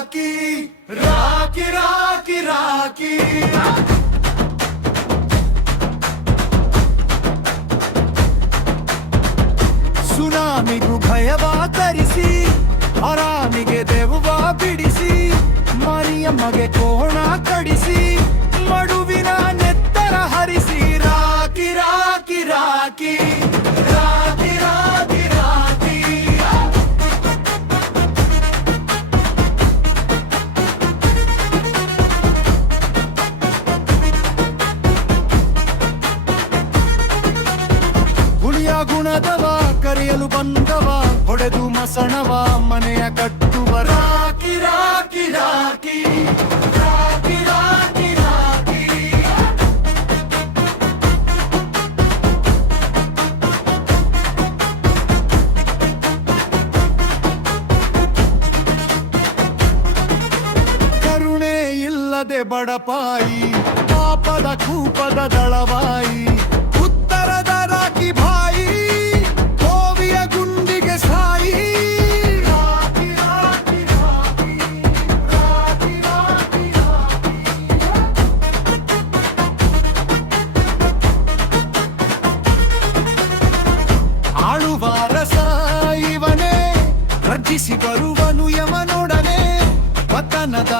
ರಾಖಿ ರಾಖಿ ರಾಖಿ ರಾಖಿ ಸುನಾಮಿಗೂ ಭಯವ ತರಿಸಿ ಆರಾಮಿಗೆ ದೇವುವ ಬಿಡಿಸಿ ಮರಿಯಮ್ಮಗೆ ಕೋಣ ಕಡಿಸಿ ಮಡುವಿನ ನೆತ್ತರ ಹರಿಸಿ ರಾಖಿ ರಾಖಿ ರಾಖಿ ರಾಖಿ ರಾಖಿ ರಾಖಿ ಹುಲಿಯ ಗುಣದವ ಕರೆಯಲು ಬಂದವ ಹೊಡೆದು ಮಸಣವ ಮನೆಯ ಕಟ್ಟುವ ರಾಖಿ ರಾಖಿ ರಾಖಿ ರಾಖಿ ರಾಖಿ ರಾಖಿ ಕರುಣೆ ಇಲ್ಲದೆ ಬಡಪಾಯಿ ಪಾಪದ ಕೂಪದ ದಳವಾಯಿ ಉತ್ತರದ ರಾಖಿ ಭಾಯಿ ಕೋವಿಯ ಗುಂಡಿಗೆ ಸಾಯಿ ರಾಖಿ ರಾಖಿ ರಾಖಿ ರಾಖಿ ರಾಖಿ ರಾಖಿ ಆಳುವ ರಸ ಇವನೇ ರಚಿಸಿ ಬರುವನು ಯಮನೊಡನೆ ಪತನದ